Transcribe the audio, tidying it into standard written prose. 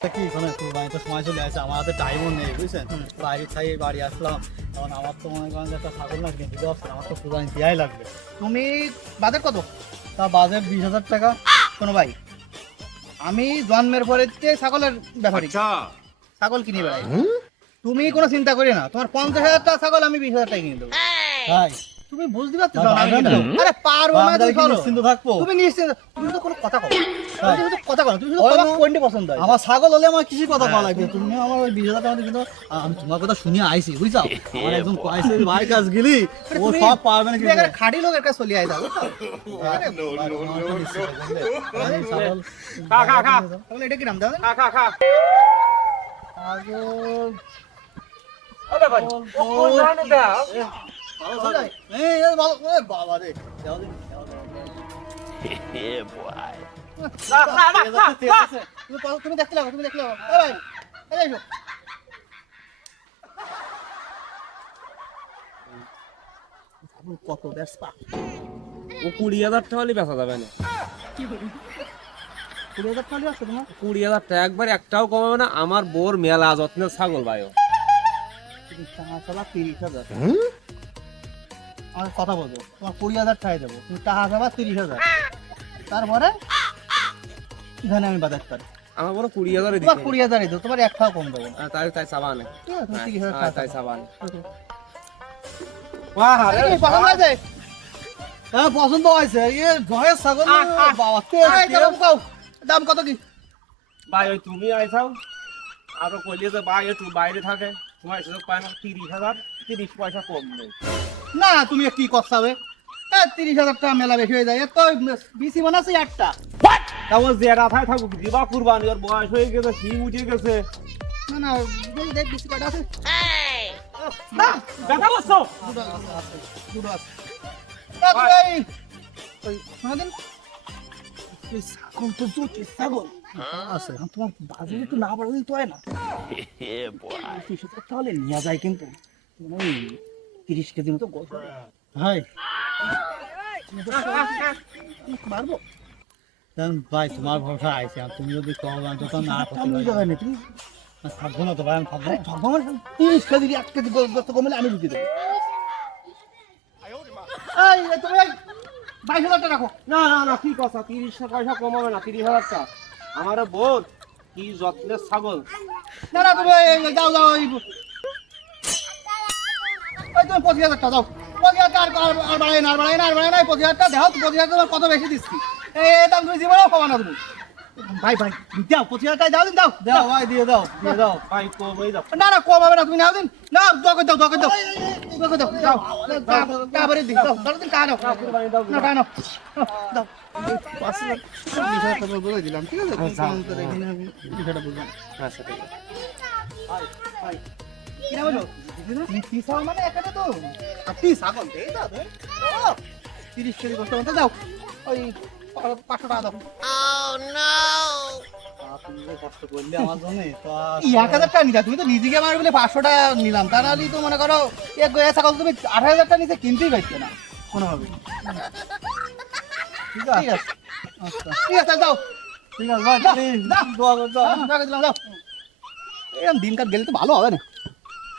কি কোনো কুরবানি তো সময় চলে আসছে, আমার হাতে টাইমও নেই বুঝছেন। বাইরে খাই বাড়ি আসলাম, তখন আমার তো মনে করেন যে একটা ছাগল না কিনে দিতে পারছে, আমার তো কুরবানি দেওয়াই লাগবে। তুমি বাজেট কত? তা বাজেট 20,000 টাকা। শোনো ভাই, আমি জন্মের পরে ছাগলের ব্যাপারে ছাগল কিনে বেড়াই। তুমি কোনো চিন্তা করি না, তোমার 50,000 টাকা ছাগল আমি 20,000 টাকা কিনে দেবো। তাই তুমি বুঝতে পারছো না, না আমি পারবে কি না। বলবো? আরে পারবো না বাংলায় তুমি কি চলো। নিশ্চিন্ত থাকবো? তুমি নিশ্চিন্ত, তুমি তো কোনো কথা কও না। হ্যাঁ। তুমি শুধু কথা কও না, তুমি শুধু ওই তোমার না। কোনটা পছন্দ হয়। আমার ছাগল হলে আমার কিছু কথা বলা লাগবে, তুমি আমার ওই 20,000 টাকা কিন্তু আমি তোমার কথা শুনিয়ে আইছি বুঝছো। আমার একজন কয়েছে ভাই কাজ গেলি ও তুমি- সব পারবে না তুমি কিন্তু। এখানে খাঁটি লোকের কাছে চলে আইতা বুঝছো? আরে ছাগল খা, খা, খা। তাহলে এটা কি নাম দাও? খা খা খা ছাগল ওরে ভাই ও কোন জানে দাও ভালো ছাগল। এই ভালো বাবা রে দাও দিন, দাও দিন। না না না ঠিক আছে, ঠিক আছে। তুমি দেখতে লাগো, তুমি দেখতে লাগো। এ ভাই, এই এসো। ছাগল কত বেচবা? ও 20,000 টাকা হলে বেচা যাবে না। 20,000 টাকা আছে তোমার? 20,000 টাকা একবার একটাও কমাবে না। আমার বোর মেলা যত্নের ছাগল ভাইও। তুমি টাকা চালা 30,000। আমার কথা বলবো, তোমার 20,000 টাকা দেবো, তুমি টাকা চাবা 30,000। তারপরে এখানে আমি বাজার করি, আমার বড় 20,000 তোমার দিতে 20,000 দেবো, তোমার এক টাকা কম দেবো না। তাই তাই চাবা না। ঠিক আছে, তুমি 30,000 টাকা তাই চাবা। চাবা না। বাহ রে এই, পছন্দ হয়েছে? হ্যাঁ পছন্দ হয়েছে, ইয়ে জয়ের ছাগল না, বাবা এই, দাম কও। দাম কত কি? ভাই ওই তুমি আইছাও আরো কইলে যে ভাই একটু বাইরে থাকে সময় সুযোগ পায় না 30,000 30 পয়সা কম নেই। না তুমি কি করছাবে? 30,000 টাকা মেলা বেশি হয়ে যায়, এত বেশি মনে আছে একটা। তাও যে রাথায় থাকুক দিবা কুরবানি ওর বয়স হয়ে গেছে সিং উঠে গেছে। না না, দেখি দেখ বেশি কয়টা আছে। না দেখা বসছো দুটো আছে, দুটো আছে। তুমি ওই শোনো দিন, এই ছাগল তো জুটি ছাগল আছে, এখন তোমার বাজেট একটু না বাড়লে তো হয় না। 30,000 তাহলে নিয়ে যায় কিন্তু ওই 30 কেজি মতো গোল ভাই মারবো। ভাই তোমার ভরসা আইছে, আর তুমি যদি কও আমি তো না করতে নিয়ে পারি যাবে না তুমি। থাকবো না তো ভাই, আমি থাকবো আরে না। ভগবান, 30 কেজি 1 কেজি গোস্ত কমলে আমি ঢুকে দেবো। এই তুমি 22,000 টাকা রাখো। না না না কি কথা 30 পয়সা কমাবে না 30,000 টাকা আমার বোন কি যত্নের ছাগল। না না তুমি যাও যাও, ওই তুমি 25,000 টাকা দাও। 25,000 টাকা আর বাড়াই না, আর বাড়াই না, আর বাড়াই না। 25,000 টাকা দাও, 25,000 টাকা কত বেশি দিচ্ছি। এই দাম তুমি জীবনেও পাবা না তুমি। ভাই ভাই দাও, 25,000 টাকা দাও দিন, দাও দাও ভাই দিয়ে দাও, দিয়ে দাও। ভাই কম হয়ে যাবে। না না কম হবে না, তুমি নাও দিন, না দকে দাও, দকে দাও, দকে দাও, দাও টাকা ভরে দিন, দাও দাও দিন, টাকা দাও, না টাকা নাও, দাও 5,000 20,000 টাকা বলে দিলাম, ঠিক আছে? তো এখানে আমি বিষয়টা বুঝলাম। আচ্ছা ঠিক আছে। কি নাম হলো? কি ছাগল মানে এখানে তো আপনি ছাগল দেই দাও, 30 কেজি গোস্ত মতো দাও, ওই 500 টাকা দাও। তুমি যে কষ্ট করলে আমার জন্য তো আর 1,000 টাকা নিতা, তুমি তো নিজেকে মার বলে 500 টাকা নিলাম, তা নাহলে তো মনে করো এক গোয়া ছাগল তুমি 28,000 টাকা নিচে কিনতেই পারতে না কোনোভাবে। ঠিক ঠিক আছে। আছে, আচ্ছা ঠিক আছে, যাও ঠিক আছে ভাই, দাও, please, দাও। দোয়া করে দাও। টাকা দিলাম, যাও। এরকম দিনকাল গেলে তো ভালো হবে না।